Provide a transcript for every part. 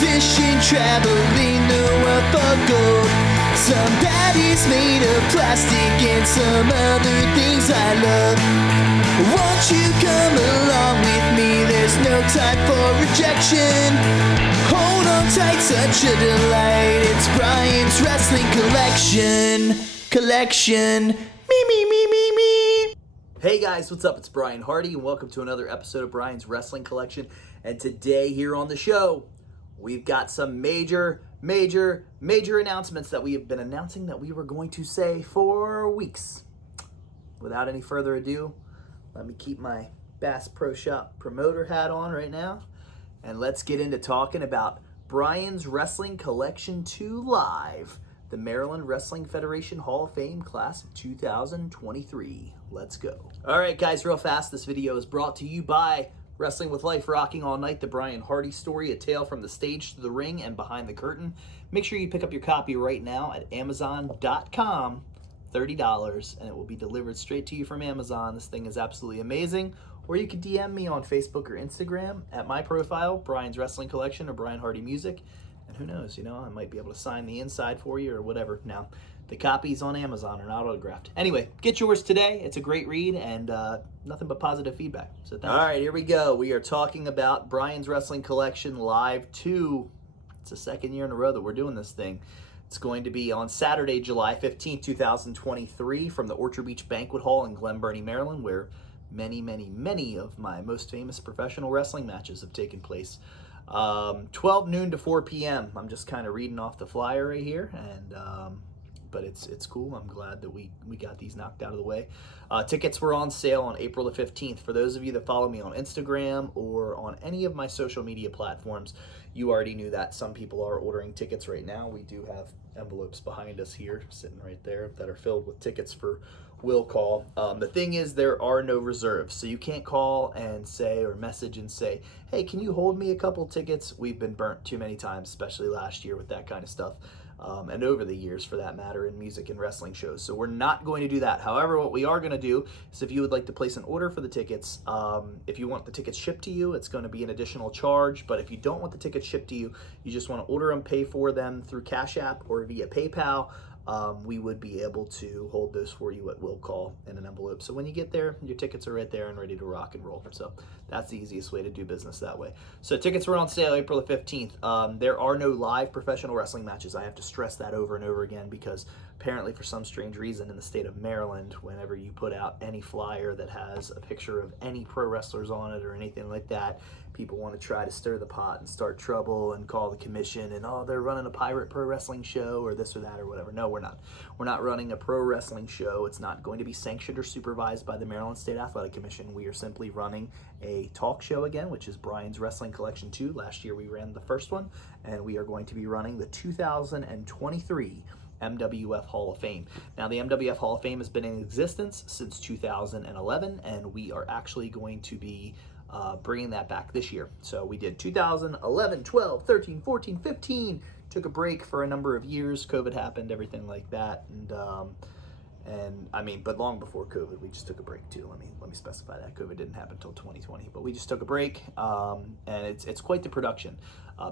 musician traveling the world for gold. Somebody's made of plastic and some other things I love. Won't you come along with me? There's no time for rejection. Hold on tight, such a delight. It's Brian's Wrestling Collection. Me. Hey guys, what's up? It's Brian Hardy and welcome to another episode of Brian's Wrestling Collection. And today here on the show, we've got some major announcements that we have been announcing that we were going to say for weeks. Without any further ado, let me keep my Bass Pro Shop promoter hat on right now, and let's get into talking about Brian's Wrestling Collection 2 Live, the Maryland Wrestling Federation Hall of Fame Class of 2023. Let's go. All right, guys, real fast, this video is brought to you by Wrestling with Life, Rocking All Night, the Brian Hardy story, a tale from the stage to the ring and behind the curtain. Make sure you pick up your copy right now at Amazon.com, $30, and it will be delivered straight to you from Amazon. This thing is absolutely amazing. Or you can DM me on Facebook or Instagram at my profile, Brian's Wrestling Collection or Brian Hardy Music. And who knows, I might be able to sign the inside for you or whatever. Now, the copies on Amazon are not autographed. Anyway, get yours today. It's a great read and nothing but positive feedback. So thanks. All right, here we go. We are talking about Brian's Wrestling Collection Live 2. It's the second year in a row that we're doing this thing. It's going to be on Saturday, July 15th, 2023 from the Orchard Beach Banquet Hall in Glen Burnie, Maryland, where many of my most famous professional wrestling matches have taken place. 12 noon to 4 p.m. I'm just kind of reading off the flyer right here, and but it's cool. I'm glad that we got these knocked out of the way. Tickets were on sale on April the 15th. For those of you that follow me on Instagram or on any of my social media platforms, you already knew that. Some people are ordering tickets right now. We do have envelopes behind us here, sitting right there, that are filled with tickets for will call. The thing is, there are no reserves, so you can't call and say or message and say, hey, can you hold me a couple tickets? We've been burnt too many times, especially last year with that kind of stuff. And over the years, for that matter, in music and wrestling shows. So we're not going to do that. However, what we are going to do is, if you would like to place an order for the tickets, if you want the tickets shipped to you, it's going to be an additional charge. But if you don't want the tickets shipped to you, you just want to order them, pay for them through Cash App or via PayPal, we would be able to hold those for you at will call in an envelope. So when you get there, your tickets are right there and ready to rock and roll. So that's the easiest way to do business that way. So tickets were on sale April the 15th. There are no live professional wrestling matches. I have to stress that over and over again, because apparently for some strange reason in the state of Maryland, whenever you put out any flyer that has a picture of any pro wrestlers on it or anything like that, people want to try to stir the pot and start trouble and call the commission and, oh, they're running a pirate pro wrestling show or this or that or whatever. No, we're not. We're not running a pro wrestling show. It's not going to be sanctioned or supervised by the Maryland State Athletic Commission. We are simply running a talk show again, which is Brian's Wrestling Collection 2. Last year we ran the first one, and we are going to be running the 2023 MWF Hall of Fame. Now, the MWF Hall of Fame has been in existence since 2011, and we are actually going to be bringing that back this year. So we did 2011, 12, 13, 14, 15, took a break for a number of years. COVID happened, everything like that. And I mean, but long before COVID, we just took a break too. Let me specify that. COVID didn't happen until 2020, but we just took a break, and it's quite the production.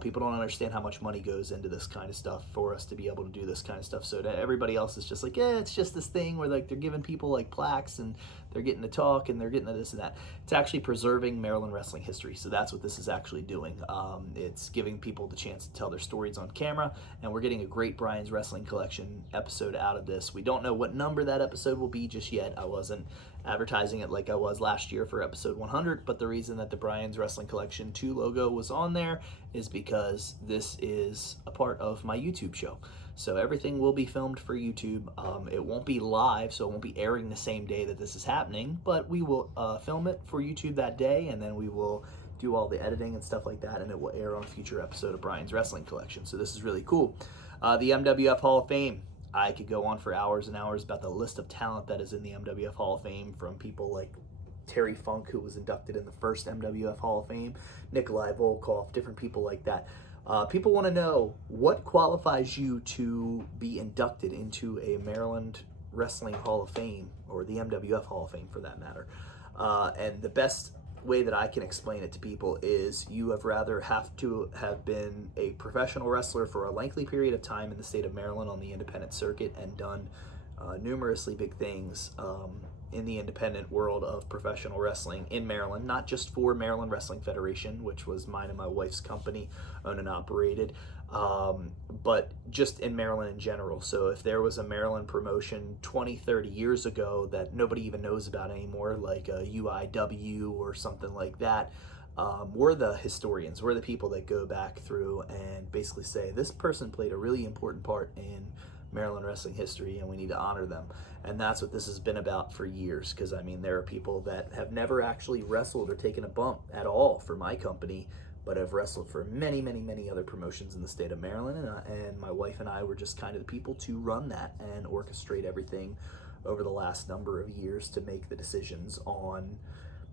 People don't understand how much money goes into this kind of stuff for us to be able to do this kind of stuff. So to everybody else, it's just like, yeah, it's just this thing where like they're giving people like plaques and they're getting to talk and they're getting to this and that. It's actually preserving Maryland wrestling history. So that's what this is actually doing. It's giving people the chance to tell their stories on camera, and we're getting a great Brian's Wrestling Collection episode out of this. We don't know what number that episode will be just yet. I wasn't advertising it like I was last year for episode 100, but the reason that the Brian's Wrestling Collection 2 logo was on there is because this is a part of my YouTube show. So everything will be filmed for YouTube. It won't be live, so it won't be airing the same day that this is happening, but we will film it for YouTube that day, and then we will do all the editing and stuff like that, and it will air on a future episode of Brian's Wrestling Collection. So this is really cool. The MWF Hall of Fame. I could go on for hours and hours about the list of talent that is in the MWF Hall of Fame, from people like Terry Funk, who was inducted in the first MWF Hall of Fame, Nikolai Volkov, different people like that. People want to know, what qualifies you to be inducted into a Maryland Wrestling Hall of Fame, or the MWF Hall of Fame for that matter. And the best way that I can explain it to people is you have to have been a professional wrestler for a lengthy period of time in the state of Maryland on the independent circuit and done numerously big things in the independent world of professional wrestling in Maryland, not just for Maryland Wrestling Federation, which was mine and my wife's company, owned and operated, but just in Maryland in general. So if there was a Maryland promotion 20, 30 years ago that nobody even knows about anymore, like a UIW or something like that, we're the historians. We're the people that go back through and basically say, this person played a really important part in Maryland wrestling history and we need to honor them. And that's what this has been about for years, because I mean, there are people that have never actually wrestled or taken a bump at all for my company, but have wrestled for many, many, many other promotions in the state of Maryland. And my wife and I were just kind of the people to run that and orchestrate everything over the last number of years to make the decisions on,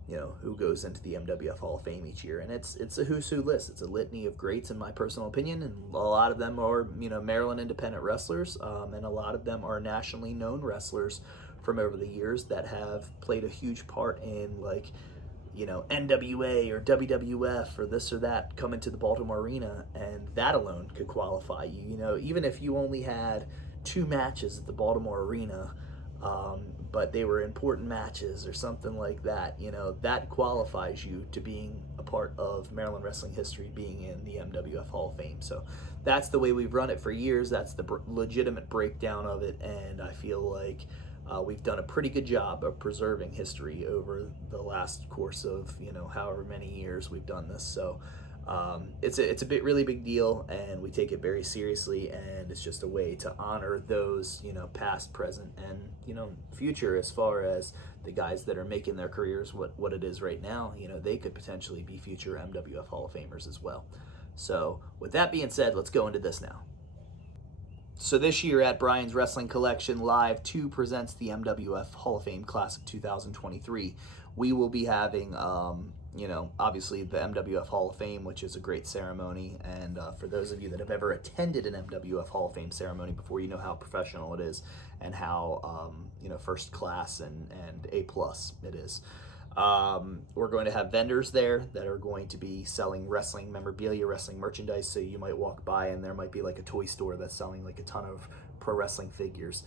you know, who goes into the MWF Hall of Fame each year. And it's a who's who list. It's a litany of greats in my personal opinion, and a lot of them are, you know, Maryland independent wrestlers, and a lot of them are nationally known wrestlers from over the years that have played a huge part in, like, you know, NWA or WWF or this or that come into the Baltimore arena, and that alone could qualify you. You know, even if you only had 2 matches at the Baltimore arena, but they were important matches or something like that, you know, that qualifies you to being a part of Maryland wrestling history, being in the MWF Hall of Fame. So that's the way we've run it for years. That's the legitimate breakdown of it, and I feel like we've done a pretty good job of preserving history over the last course of, you know, however many years we've done this. So it's a really big deal, and we take it very seriously, and it's just a way to honor those, you know, past, present, and, you know, future, as far as the guys that are making their careers what it is right now. You know, they could potentially be future MWF Hall of Famers as well. So with that being said, let's go into this now. So this year at Brian's Wrestling Collection Live 2 presents the MWF Hall of Fame Class of 2023. We will be having, you know, obviously the MWF Hall of Fame, which is a great ceremony. And for those of you that have ever attended an MWF Hall of Fame ceremony before, you know how professional it is and how, you know, first class and A+ it is. We're going to have vendors there that are going to be selling wrestling memorabilia, wrestling merchandise. So you might walk by and there might be like a toy store that's selling like a ton of pro wrestling figures.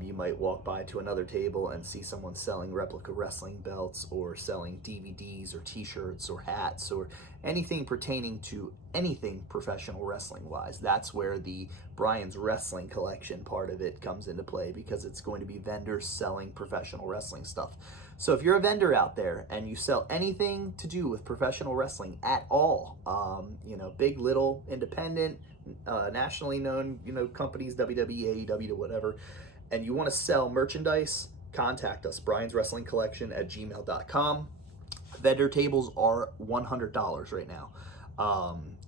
You might walk by to another table and see someone selling replica wrestling belts, or selling DVDs or t-shirts or hats or anything pertaining to anything professional wrestling wise. That's where the Brian's Wrestling Collection part of it comes into play, because it's going to be vendors selling professional wrestling stuff. So if you're a vendor out there and you sell anything to do with professional wrestling at all, you know, big, little, independent, nationally known, you know, companies, WWE, AEW, whatever, and you want to sell merchandise, contact us, Brian's Wrestling Collection at gmail.com. Vendor tables are $100 right now.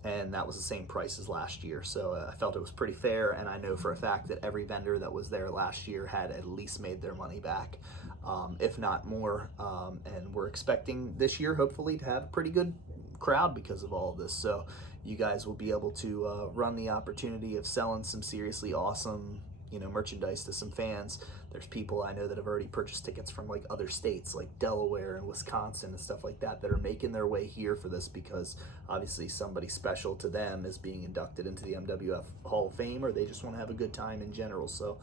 And that was the same price as last year. So I felt it was pretty fair, and I know for a fact that every vendor that was there last year had at least made their money back, if not more. And we're expecting this year, hopefully, to have a pretty good crowd because of all of this. So you guys will be able to run the opportunity of selling some seriously awesome, you know, merchandise to some fans. There's people I know that have already purchased tickets from like other states like Delaware and Wisconsin and stuff like that are making their way here for this, because obviously somebody special to them is being inducted into the MWF Hall of Fame, or they just want to have a good time in general. So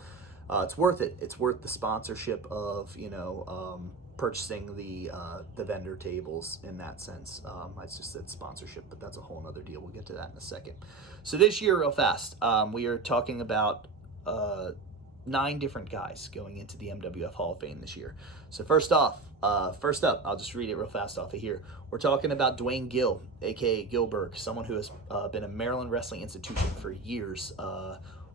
it's worth it. It's worth the sponsorship of, you know, purchasing the vendor tables in that sense. I just said sponsorship, but that's a whole nother deal. We'll get to that in a second. So this year, real fast, we are talking about 9 different guys going into the MWF Hall of Fame this year. So first up, I'll just read it real fast off of here. We're talking about Dwayne Gill, aka Gilbert, someone who has been a Maryland wrestling institution for years.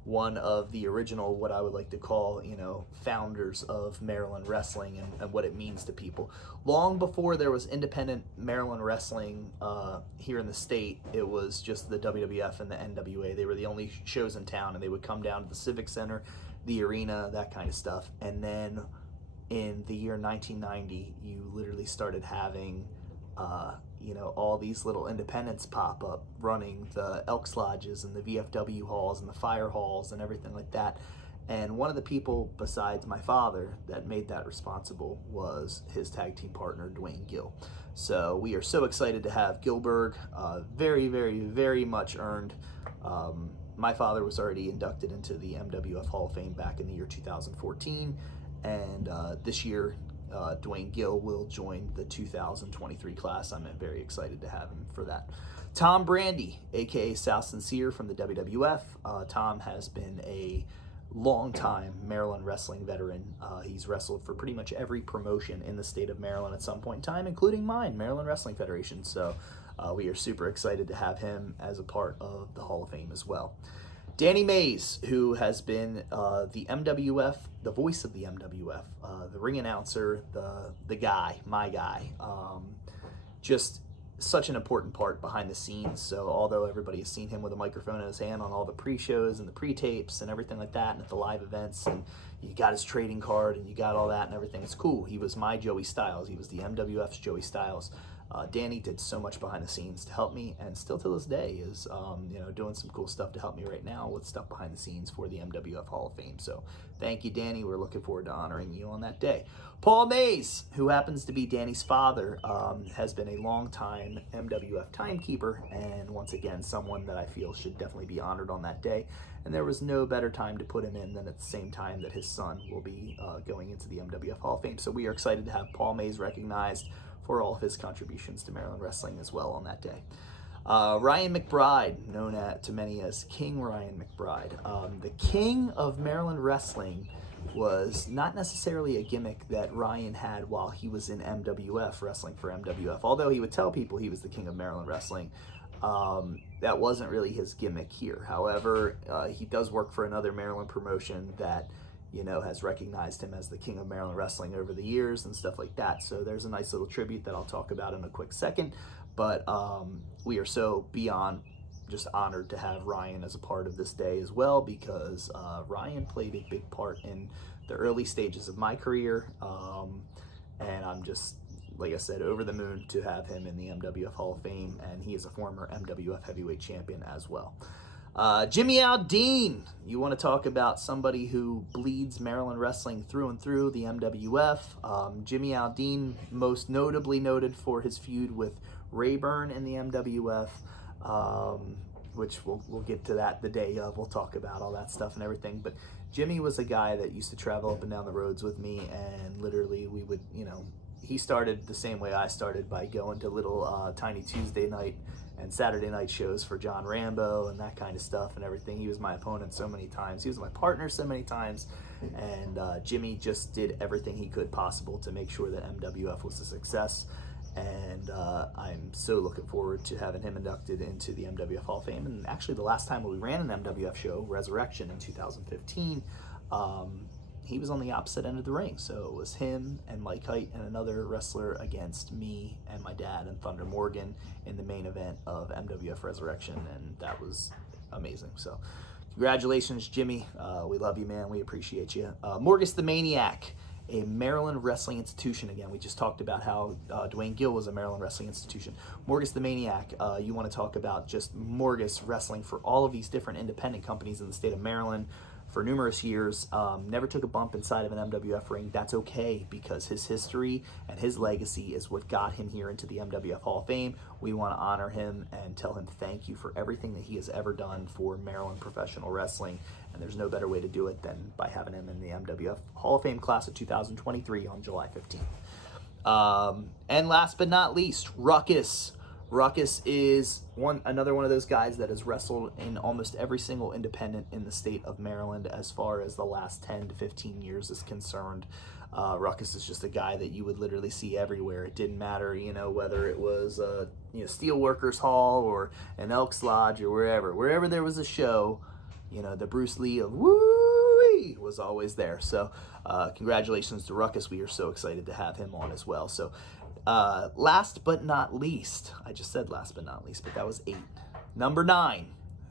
One of the original, what I would like to call, you know, founders of Maryland wrestling and what it means to people. Long before there was independent Maryland wrestling here in the state, it was just the WWF and the NWA. They were the only shows in town, and they would come down to the Civic Center, the arena, that kind of stuff. And then in the year 1990, you literally started having you know, all these little independents pop up, running the Elks Lodges and the VFW halls and the fire halls and everything like that. And one of the people besides my father that made that responsible was his tag team partner, Dwayne Gill. So we are so excited to have Gilberg, very, very, very much earned. My father was already inducted into the MWF Hall of Fame back in the year 2014, and this year Dwayne Gill will join the 2023 class. I'm very excited to have him for that. Tom Brandy, aka Sal Sincere from the WWF. Tom has been a long-time Maryland wrestling veteran. He's wrestled for pretty much every promotion in the state of Maryland at some point in time, including mine, Maryland Wrestling Federation. So we are super excited to have him as a part of the Hall of Fame as well. Danny Mays, who has been the MWF, the voice of the MWF, the ring announcer, the guy, my guy, just such an important part behind the scenes. So although everybody has seen him with a microphone in his hand on all the pre-shows and the pre-tapes and everything like that, and at the live events, and you got his trading card and you got all that and everything, it's cool. He was my Joey Styles. He was the MWF's Joey Styles. Danny did so much behind the scenes to help me, and still to this day is doing some cool stuff to help me right now with stuff behind the scenes for the MWF Hall of Fame. So thank you, Danny. We're looking forward to honoring you on that day. Paul Mays, who happens to be Danny's father, has been a long-time MWF timekeeper, and once again, someone that I feel should definitely be honored on that day. And there was no better time to put him in than at the same time that his son will be going into the MWF Hall of Fame. So we are excited to have Paul Mays recognized for all of his contributions to Maryland wrestling as well on that day. Ryan McBride, known to many as King Ryan McBride. The king of Maryland wrestling was not necessarily a gimmick that Ryan had while he was in MWF, wrestling for MWF. Although he would tell people he was the king of Maryland wrestling, that wasn't really his gimmick here. However, he does work for another Maryland promotion that has recognized him as the king of Maryland wrestling over the years and stuff like that. So there's a nice little tribute that I'll talk about in a quick second. But we are so beyond just honored to have Ryan as a part of this day as well, because Ryan played a big part in the early stages of my career. And I'm just, like I said, over the moon to have him in the MWF Hall of Fame. And he is a former MWF heavyweight champion as well. Jimmy Aldean, you want to talk about somebody who bleeds Maryland wrestling through and through, the MWF. Jimmy Aldean, most notably noted for his feud with Rayburn in the MWF, which we'll get to that the day of. We'll talk about all that stuff and everything. But Jimmy was a guy that used to travel up and down the roads with me, and literally we would, he started the same way I started, by going to little Tiny Tuesday night and Saturday night shows for John Rambo and that kind of stuff and everything. He was my opponent so many times. He was my partner so many times. And Jimmy just did everything he could possible to make sure that MWF was a success. And I'm so looking forward to having him inducted into the MWF Hall of Fame. And actually the last time we ran an MWF show, Resurrection in 2015, he was on the opposite end of the ring. So it was him and Mike Height and another wrestler against me and my dad and Thunder Morgan in the main event of MWF Resurrection, and that was amazing. So congratulations, Jimmy. We love you, man. We appreciate you. Morgus the Maniac, a Maryland wrestling institution. Again, we just talked about how Dwayne Gill was a Maryland wrestling institution. Morgus the Maniac, you want to talk about just Morgus wrestling for all of these different independent companies in the state of Maryland for numerous years. Never took a bump inside of an MWF ring. That's okay, because his history and his legacy is what got him here into the MWF Hall of Fame. We want to honor him and tell him thank you for everything that he has ever done for Maryland professional wrestling. And there's no better way to do it than by having him in the MWF Hall of Fame class of 2023 on July 15th. And last but not least, Ruckus. Ruckus is another one of those guys that has wrestled in almost every single independent in the state of Maryland as far as the last 10 to 15 years is concerned. Ruckus is just a guy that you would literally see everywhere. It didn't matter, whether it was Steelworkers Hall or an Elks Lodge or wherever there was a show, the Bruce Lee of woo was always there. So congratulations to Ruckus. We are so excited to have him on as well. So last but not least, I just said last but not least, but that was 8. Number 9,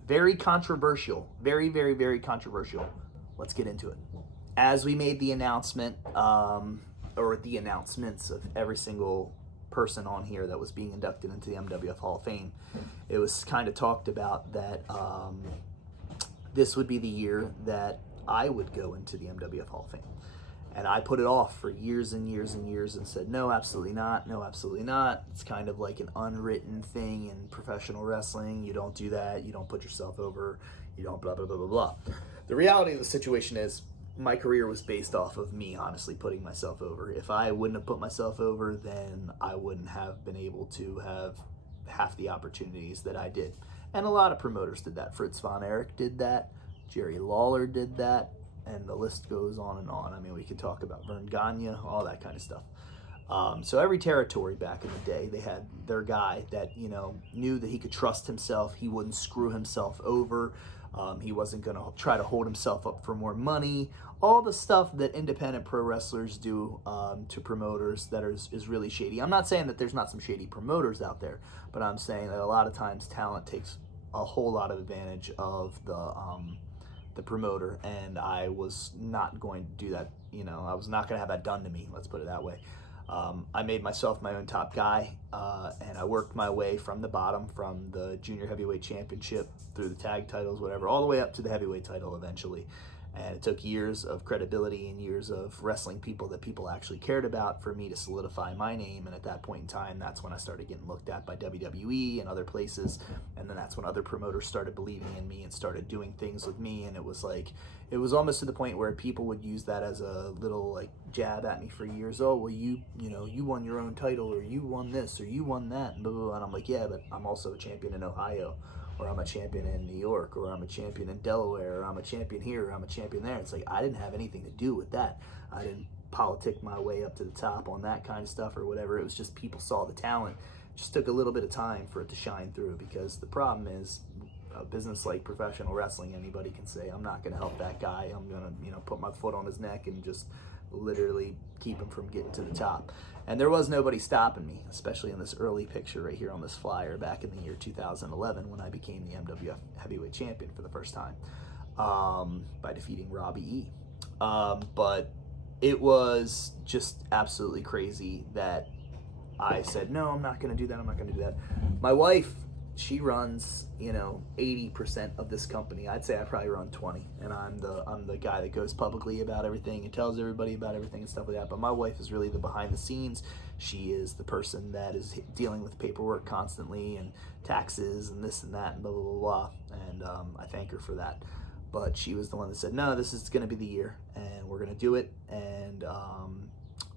very controversial, very, very, very controversial. Let's get into it. As we made the announcement, or the announcements of every single person on here that was being inducted into the MWF Hall of Fame, it was kind of talked about that this would be the year that I would go into the MWF Hall of Fame. And I put it off for years and years and years and said, no, absolutely not. No, absolutely not. It's kind of like an unwritten thing in professional wrestling. You don't do that. You don't put yourself over. You don't blah, blah, blah, blah, blah. The reality of the situation is my career was based off of me honestly putting myself over. If I wouldn't have put myself over, then I wouldn't have been able to have half the opportunities that I did. And a lot of promoters did that. Fritz von Erich did that. Jerry Lawler did that. And the list goes on and on. I mean, we could talk about Vern Gagne, all that kind of stuff. So every territory back in the day, they had their guy that, you know, knew that he could trust himself. He wouldn't screw himself over. He wasn't going to try to hold himself up for more money. All the stuff that independent pro wrestlers do to promoters that is really shady. I'm not saying that there's not some shady promoters out there, but I'm saying that a lot of times talent takes a whole lot of advantage of the promoter, and I was not going to do that. You know, I was not going to have that done to me. Let's put it that way. I made myself my own top guy, and I worked my way from the bottom, from the junior heavyweight championship through the tag titles, whatever, all the way up to the heavyweight title eventually. And it took years of credibility and years of wrestling people that people actually cared about for me to solidify my name. And at that point in time, that's when I started getting looked at by WWE and other places. And then that's when other promoters started believing in me and started doing things with me. And it was like, it was almost to the point where people would use that as a little like jab at me for years. Oh, well, you know, you won your own title, or you won this, or you won that, and blah, blah, blah. And I'm like, yeah, but I'm also a champion in Ohio, or I'm a champion in New York, or I'm a champion in Delaware, or I'm a champion here, or I'm a champion there. It's like, I didn't have anything to do with that. I didn't politic my way up to the top on that kind of stuff or whatever. It was just people saw the talent. It just took a little bit of time for it to shine through, because the problem is a business like professional wrestling, anybody can say, I'm not going to help that guy. I'm going to, you know, put my foot on his neck and just literally keep him from getting to the top. And there was nobody stopping me, especially in this early picture right here on this flyer back in the year 2011 when I became the MWF heavyweight champion for the first time by defeating Robbie E. But it was just absolutely crazy that I said, no, I'm not going to do that. I'm not going to do that. My wife, she runs, you know, 80% of this company. I'd say I probably run 20, and I'm the guy that goes publicly about everything and tells everybody about everything and stuff like that. But my wife is really the behind the scenes. She is the person that is dealing with paperwork constantly and taxes and this and that and blah, blah, blah, blah. And I thank her for that. But she was the one that said, no, this is going to be the year, and we're going to do it. And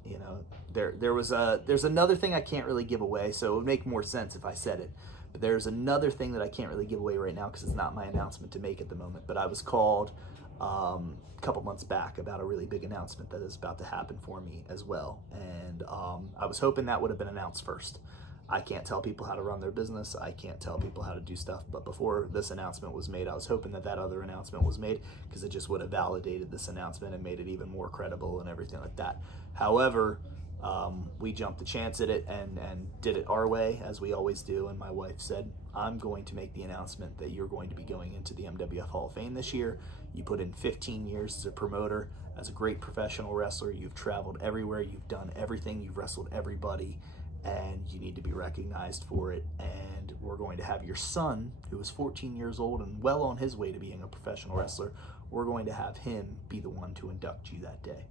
you know, there's another thing I can't really give away, so it would make more sense if I said it. But there's another thing that I can't really give away right now because it's not my announcement to make at the moment. But I was called a couple months back about a really big announcement that is about to happen for me as well. And I was hoping that would have been announced first. I can't tell people how to run their business. I can't tell people how to do stuff. But before this announcement was made, I was hoping that other announcement was made, because it just would have validated this announcement and made it even more credible and everything like that. However, we jumped the chance at it and did it our way, as we always do. And my wife said, I'm going to make the announcement that you're going to be going into the MWF Hall of Fame this year. You put in 15 years as a promoter, as a great professional wrestler. You've traveled everywhere. You've done everything. You've wrestled everybody. And you need to be recognized for it. And we're going to have your son, who is 14 years old and well on his way to being a professional wrestler, we're going to have him be the one to induct you that day.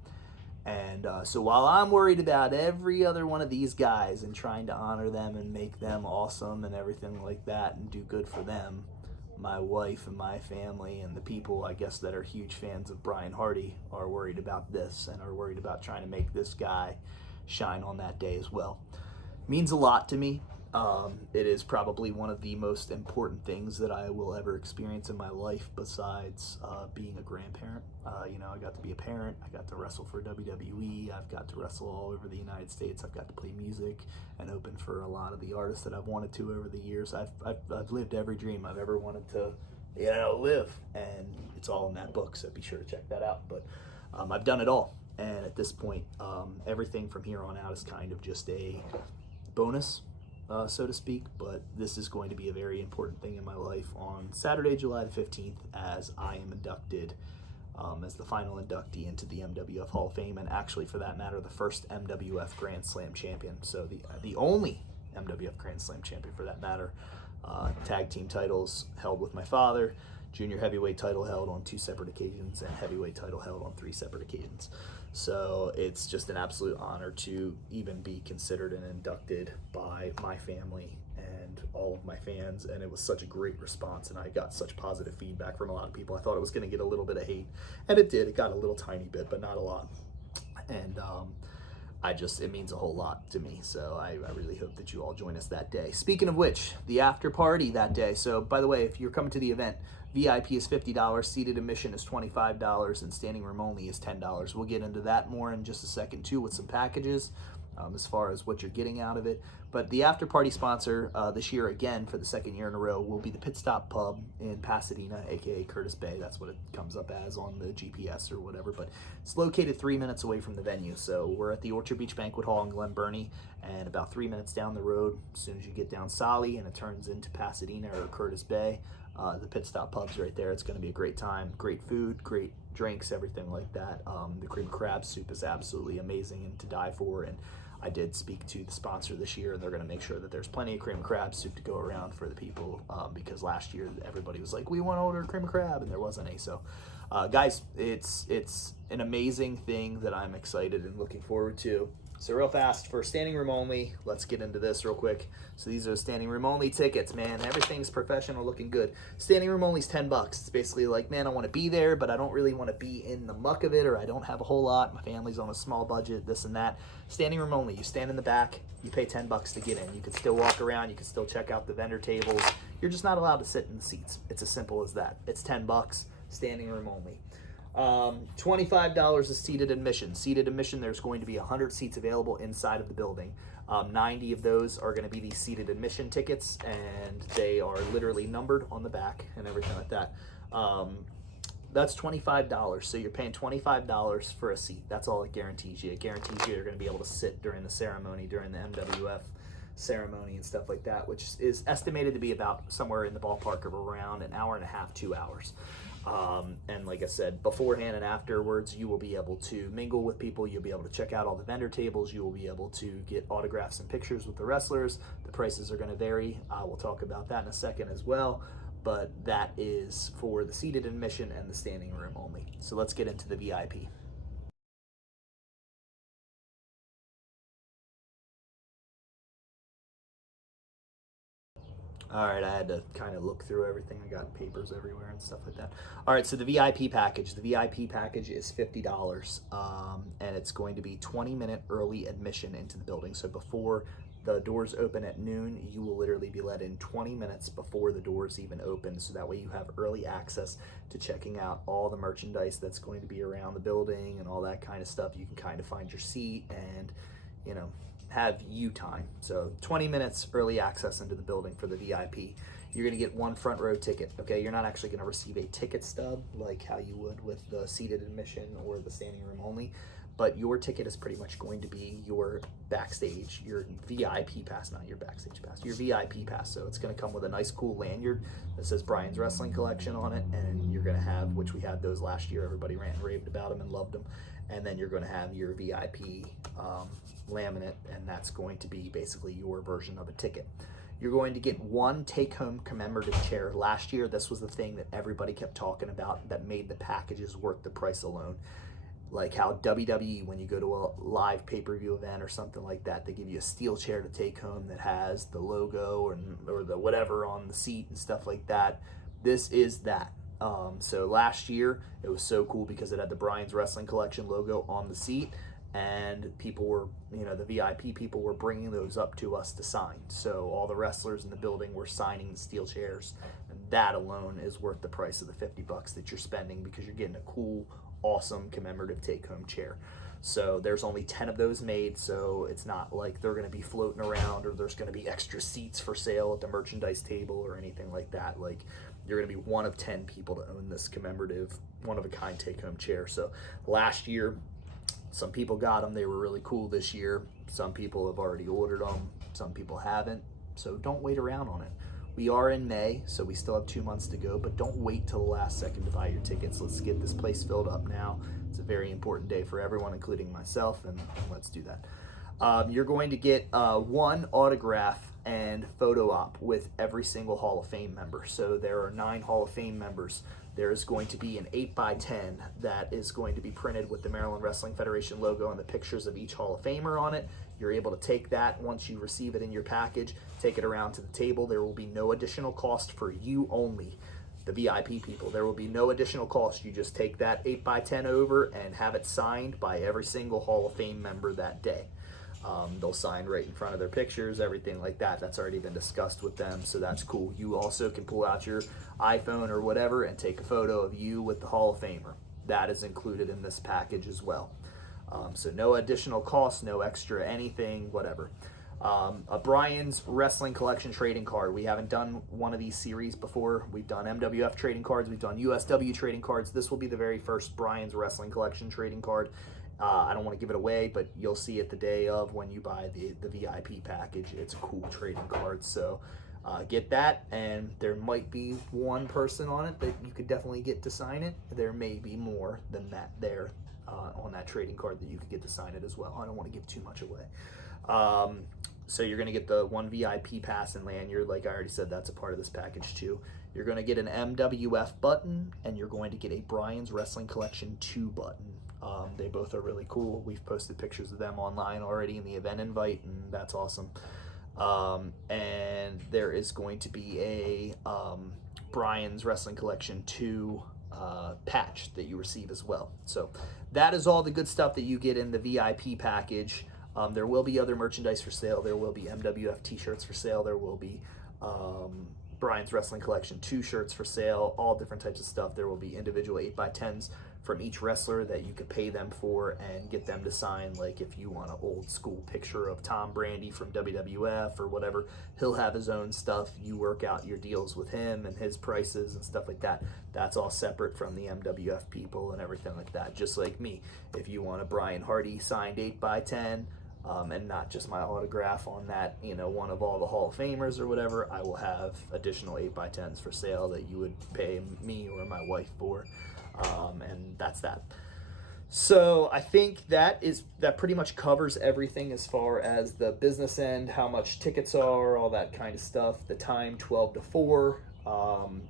And so while I'm worried about every other one of these guys and trying to honor them and make them awesome and everything like that and do good for them, my wife and my family and the people, I guess, that are huge fans of Brian Hardy are worried about this and are worried about trying to make this guy shine on that day as well. Means a lot to me. It is probably one of the most important things that I will ever experience in my life, besides being a grandparent. You know, I got to be a parent. I got to wrestle for WWE. I've got to wrestle all over the United States. I've got to play music and open for a lot of the artists that I've wanted to over the years. I've lived every dream I've ever wanted to, you know, live, and it's all in that book. So be sure to check that out. But I've done it all, and at this point, everything from here on out is kind of just a bonus, so to speak. But this is going to be a very important thing in my life on Saturday, July the 15th, as I am inducted as the final inductee into the MWF Hall of Fame, and actually, for that matter, the first MWF Grand Slam champion. So the only MWF Grand Slam champion, for that matter. Tag team titles held with my father, junior heavyweight title held on 2 separate occasions and heavyweight title held on 3 separate occasions. So it's just an absolute honor to even be considered and inducted by my family and all of my fans, and it was such a great response, and I got such positive feedback from a lot of people. I thought it was going to get a little bit of hate, and it did. It got a little tiny bit, but not a lot. And it means a whole lot to me, so I really hope that you all join us that day. Speaking of which, the after party that day. So by the way, if you're coming to the event, VIP is $50, seated admission is $25, and standing room only is $10. We'll get into that more in just a second too with some packages as far as what you're getting out of it. But the after party sponsor this year, again, for the second year in a row, will be the Pit Stop Pub in Pasadena, aka Curtis Bay. That's what it comes up as on the GPS or whatever. But it's located 3 minutes away from the venue. So we're at the Orchard Beach Banquet Hall in Glen Burnie, and about 3 minutes down the road, as soon as you get down Solly and it turns into Pasadena or Curtis Bay, the Pit Stop Pub's right there. It's going to be a great time. Great food, great drinks, everything like that. The cream of crab soup is absolutely amazing and to die for. And I did speak to the sponsor this year, and they're going to make sure that there's plenty of cream of crab soup to go around for the people, because last year everybody was like, we want to order cream of crab, and there wasn't any. So guys, it's an amazing thing that I'm excited and looking forward to. So real fast, for standing room only, let's get into this real quick. So these are standing room only tickets, man. Everything's professional, looking good. Standing room only is $10. It's basically like, man, I want to be there, but I don't really want to be in the muck of it, or I don't have a whole lot. My family's on a small budget, this and that. Standing room only, you stand in the back, you pay $10 to get in. You can still walk around, you can still check out the vendor tables. You're just not allowed to sit in the seats. It's as simple as that. It's $10, standing room only. $25 is seated admission. Seated admission, there's going to be 100 seats available inside of the building. 90 of those are going to be these seated admission tickets, and they are literally numbered on the back and everything like that. That's $25. So you're paying $25 for a seat. That's all it guarantees you. It guarantees you you're going to be able to sit during the ceremony, during the MWF ceremony and stuff like that, which is estimated to be about somewhere in the ballpark of around an hour and a half, 2 hours. And like I said, beforehand and afterwards, you will be able to mingle with people. You'll be able to check out all the vendor tables. You will be able to get autographs and pictures with the wrestlers. The prices are going to vary. We'll talk about that in a second as well. But that is for the seated admission and the standing room only. So let's get into the VIP. All right, I had to kind of look through everything. I got papers everywhere and stuff like that. All right, so the VIP package. The VIP package is $50, and it's going to be 20-minute early admission into the building. So before the doors open at noon, you will literally be let in 20 minutes before the doors even open, so that way you have early access to checking out all the merchandise that's going to be around the building and all that kind of stuff. You can kind of find your seat and, you know, have you time. So 20 minutes early access into the building for the VIP. You're going to get one front row ticket. Okay, you're not actually going to receive a ticket stub like how you would with the seated admission or the standing room only, but your ticket is pretty much going to be your backstage, your VIP pass, not your backstage pass, your VIP pass. So it's going to come with a nice cool lanyard that says Brian's Wrestling Collection on it, and you're going to have, which we had those last year, everybody raved about them and loved them, and then you're going to have your VIP laminate, and that's going to be basically your version of a ticket. You're going to get one take-home commemorative chair. Last year, this was the thing that everybody kept talking about that made the packages worth the price alone. Like how WWE, when you go to a live pay-per-view event or something like that, they give you a steel chair to take home that has the logo or the whatever on the seat and stuff like that. This is that. So last year, it was so cool because it had the Brian's Wrestling Collection logo on the seat, and people were, you know, the VIP people were bringing those up to us to sign. So all the wrestlers in the building were signing the steel chairs, and that alone is worth the price of the $50 that you're spending, because you're getting a cool, awesome commemorative take-home chair. So there's only 10 of those made, so it's not like they're going to be floating around or there's going to be extra seats for sale at the merchandise table or anything like that. Like, you're going to be one of 10 people to own this commemorative, one-of-a-kind take-home chair. So last year, some people got them. They were really cool this year. Some people have already ordered them. Some people haven't. So don't wait around on it. We are in May, so we still have 2 months to go, but don't wait till the last second to buy your tickets. Let's get this place filled up now. It's a very important day for everyone, including myself, and let's do that. You're going to get one autograph and photo op with every single Hall of Fame member. So there are 9 Hall of Fame members. There's going to be an 8x10 that is going to be printed with the Maryland Wrestling Federation logo and the pictures of each Hall of Famer on it. You're able to take that once you receive it in your package, take it around to the table. There will be no additional cost for you only, the VIP people. There will be no additional cost. You just take that 8x10 over and have it signed by every single Hall of Fame member that day. They'll sign right in front of their pictures, everything like that. That's already been discussed with them, so that's cool. You also can pull out your iPhone or whatever and take a photo of you with the Hall of Famer. That is included in this package as well. So no additional cost, no extra anything, whatever. A Brian's Wrestling Collection trading card. We haven't done one of these series before. We've done MWF trading cards. We've done USW trading cards. This will be the very first Brian's Wrestling Collection trading card. I don't want to give it away, but you'll see it the day of when you buy the VIP package. It's a cool trading card, so get that, and there might be one person on it that you could definitely get to sign it. There may be more than that there on that trading card that you could get to sign it as well. I don't want to give too much away. So you're going to get the 1 VIP pass and lanyard. Like I already said, that's a part of this package too. You're going to get an MWF button, and you're going to get a Brian's Wrestling Collection 2 button. They both are really cool. We've posted pictures of them online already in the event invite, and that's awesome. And there is going to be a Brian's Wrestling Collection 2 patch that you receive as well. So that is all the good stuff that you get in the VIP package. There will be other merchandise for sale. There will be MWF t-shirts for sale. There will be Brian's Wrestling Collection 2 shirts for sale, all different types of stuff. There will be individual 8x10s from each wrestler that you could pay them for and get them to sign. Like if you want an old school picture of Tom Brady from WWF or whatever, he'll have his own stuff. You work out your deals with him and his prices and stuff like that. That's all separate from the MWF people and everything like that. Just like me, if you want a Brian Hardy signed 8x10, and not just my autograph on that, one of all the Hall of Famers or whatever, I will have additional 8x10s for sale that you would pay me or my wife for, and that's that. So I think that pretty much covers everything as far as the business end, how much tickets are, all that kind of stuff. The time, 12 to 4,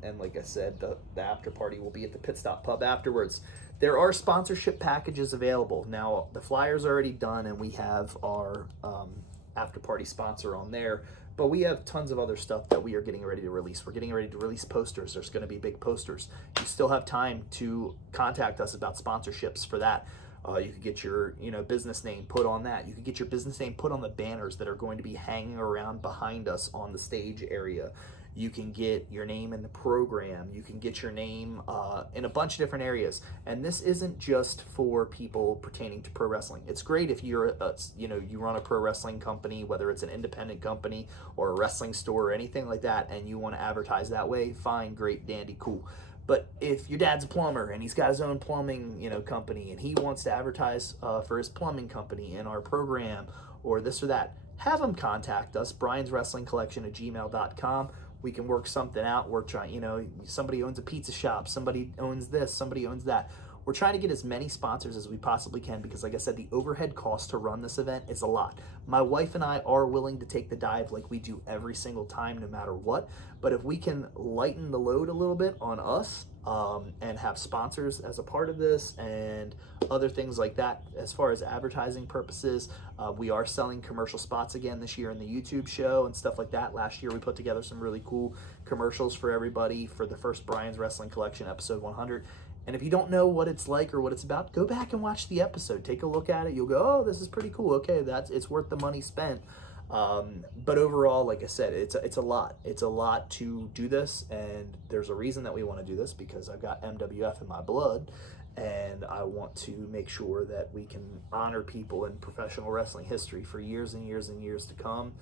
and like I said, the after party will be at the Pit Stop Pub afterwards. There are sponsorship packages available. Now, the flyer's already done, and we have our after-party sponsor on there, but we have tons of other stuff that we are getting ready to release. We're getting ready to release posters. There's going to be big posters. You still have time to contact us about sponsorships for that. You could get your business name put on that. You could get your business name put on the banners that are going to be hanging around behind us on the stage area. You can get your name in the program. You can get your name in a bunch of different areas. And this isn't just for people pertaining to pro wrestling. It's great if you're, you run a pro wrestling company, whether it's an independent company or a wrestling store or anything like that, and you want to advertise that way, fine, great, dandy, cool. But if your dad's a plumber and he's got his own plumbing, company, and he wants to advertise for his plumbing company in our program or this or that, have him contact us, brianswrestlingcollection@gmail.com. We can work something out. We're trying, somebody owns a pizza shop, somebody owns this, somebody owns that. We're trying to get as many sponsors as we possibly can because, like I said, the overhead cost to run this event is a lot. My wife and I are willing to take the dive like we do every single time, no matter what. But if we can lighten the load a little bit on us and have sponsors as a part of this and other things like that, as far as advertising purposes, we are selling commercial spots again this year in the YouTube show and stuff like that. Last year we put together some really cool commercials for everybody for the first Brian's Wrestling Collection, episode 100. And if you don't know what it's like or what it's about, go back and watch the episode. Take a look at it. You'll go, oh, this is pretty cool. Okay, it's worth the money spent. But overall, like I said, it's a lot. It's a lot to do this, and there's a reason that we want to do this because I've got MWF in my blood, and I want to make sure that we can honor people in professional wrestling history for years and years and years to come.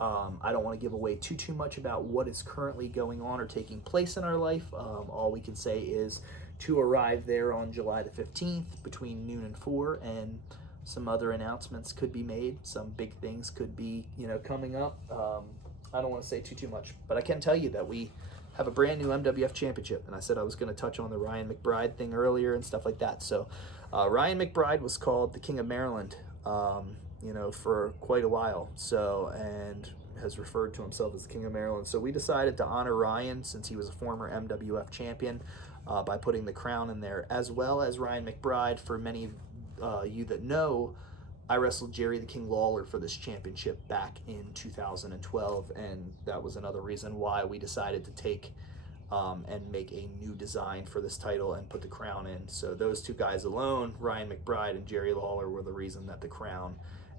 I don't want to give away too much about what is currently going on or taking place in our life. All we can say is to arrive there on July the 15th between noon and 4, and some other announcements could be made. Some big things could be, coming up. I don't want to say too much, but I can tell you that we have a brand new MWF championship, and I said I was going to touch on the Ryan McBride thing earlier and stuff like that. So Ryan McBride was called the King of Maryland, for quite a while. So, and has referred to himself as the King of Maryland. So we decided to honor Ryan, since he was a former MWF champion, by putting the crown in there, as well as Ryan McBride. For many of you that know, I wrestled Jerry the King Lawler for this championship back in 2012, and that was another reason why we decided to take and make a new design for this title and put the crown in. So those two guys alone, Ryan McBride and Jerry Lawler, were the reason that the crown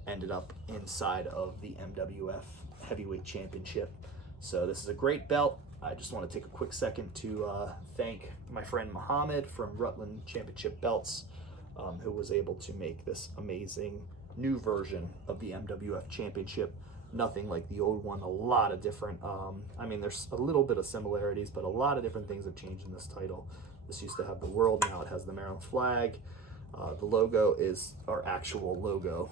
ended up inside of the MWF Heavyweight Championship. So this is a great belt. I just want to take a quick second to thank my friend Muhammad from Rutland Championship Belts, who was able to make this amazing new version of the MWF Championship. Nothing like the old one. A lot of different, I mean, there's a little bit of similarities, but a lot of different things have changed in this title. This used to have the world, now it has the Maryland flag. The logo is our actual logo,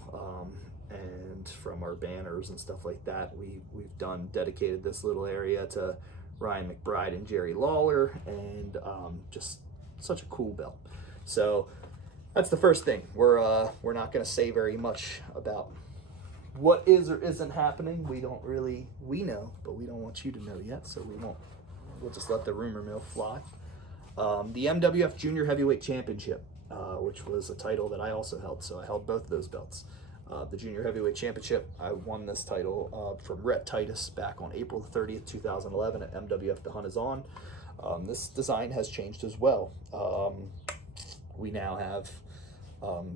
and from our banners and stuff like that, we've dedicated this little area to Ryan McBride and Jerry Lawler, and just such a cool belt. So that's the first thing. We're not going to say very much about what is or isn't happening. We know, but we don't want you to know yet, so we'll just let the rumor mill fly. The MWF Junior Heavyweight Championship, which was a title that I also held, so I held both of those belts. The Junior Heavyweight Championship, I won this title from Rhett Titus back on April 30th, 2011 at MWF The Hunt Is On. This design has changed as well. We now have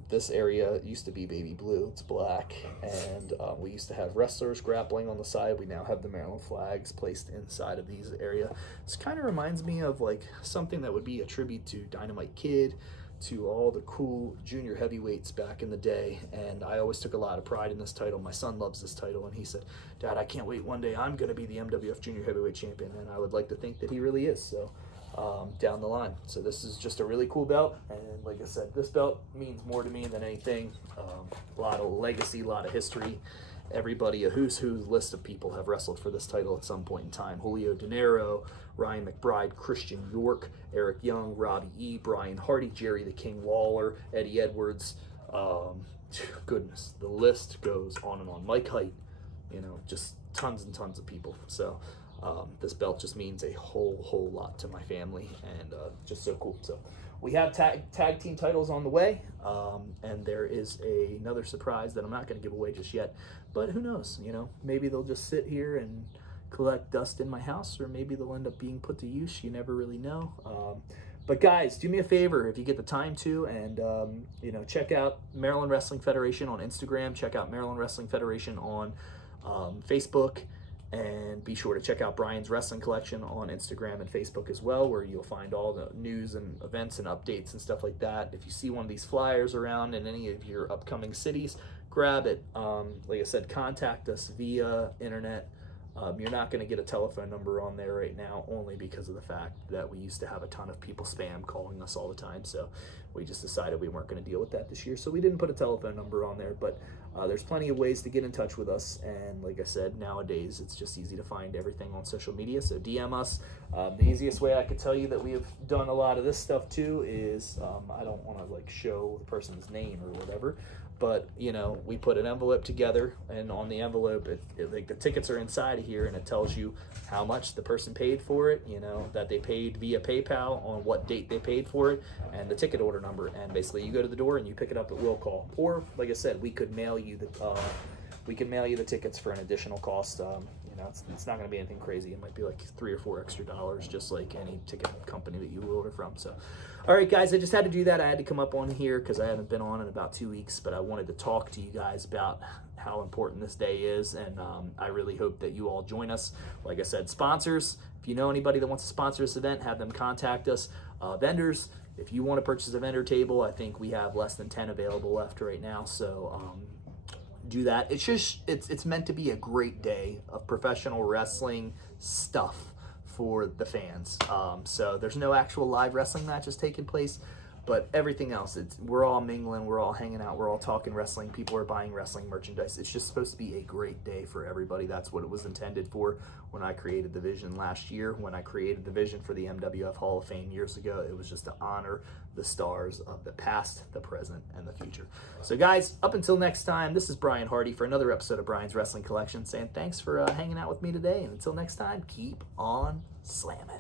this area used to be baby blue, it's black, and we used to have wrestlers grappling on the side. We now have the Maryland flags placed inside of these area. This kind of reminds me of like something that would be a tribute to Dynamite Kid, to all the cool junior heavyweights back in the day, and I always took a lot of pride in this title. My son loves this title, and he said, "Dad, I can't wait, one day I'm going to be the MWF Junior Heavyweight Champion," and I would like to think that he really is, so down the line. So this is just a really cool belt, and like I said, this belt means more to me than anything. A lot of legacy, a lot of history. Everybody, a who's who list of people have wrestled for this title at some point in time. Julio De Niro, Ryan McBride, Christian York, Eric Young, Robbie E., Brian Hardy, Jerry the King Lawler, Eddie Edwards. Goodness, the list goes on and on. Mike Height, just tons and tons of people. So this belt just means a whole lot to my family, and just so cool. So we have tag team titles on the way, and there is another surprise that I'm not going to give away just yet, but who knows, maybe they'll just sit here and collect dust in my house, or maybe they'll end up being put to use. You never really know. But guys, do me a favor if you get the time to, and check out Maryland Wrestling Federation on Instagram, check out Maryland Wrestling Federation on Facebook, and be sure to check out Brian's Wrestling Collection on Instagram and Facebook as well, where you'll find all the news and events and updates and stuff like that. If you see one of these flyers around in any of your upcoming cities, grab it. Like I said, contact us via internet. You're not going to get a telephone number on there right now, only because of the fact that we used to have a ton of people spam calling us all the time. So we just decided we weren't going to deal with that this year. So we didn't put a telephone number on there, but there's plenty of ways to get in touch with us. And like I said, nowadays it's just easy to find everything on social media. So DM us. The easiest way I could tell you that we have done a lot of this stuff too is, I don't want to show the person's name or whatever, but we put an envelope together, and on the envelope, the tickets are inside of here, and it tells you how much the person paid for it, that they paid via PayPal, on what date they paid for it, and the ticket order number. And basically you go to the door and you pick it up at will call, or like I said, we could mail you the tickets for an additional cost. It's not going to be anything crazy. It might be like $3 or $4 extra, just like any ticket company that you order from. So, all right, guys, I just had to do that. I had to come up on here because I haven't been on in about 2 weeks, but I wanted to talk to you guys about how important this day is, and I really hope that you all join us. Like I said, sponsors, if you know anybody that wants to sponsor this event, have them contact us. Vendors, if you want to purchase a vendor table, I think we have less than 10 available left right now, so do that. It's meant to be a great day of professional wrestling stuff for the fans. So there's no actual live wrestling matches taking place, But everything else, we're all mingling, we're all hanging out, we're all talking wrestling. People are buying wrestling merchandise. It's just supposed to be a great day for everybody. That's what it was intended for when I created the vision last year. When I created the vision for the MWF Hall of Fame years ago, it was just to honor the stars of the past, the present, and the future. So guys, up until next time, this is Brian Hardy for another episode of Brian's Wrestling Collection, saying thanks for hanging out with me today. And until next time, keep on slamming.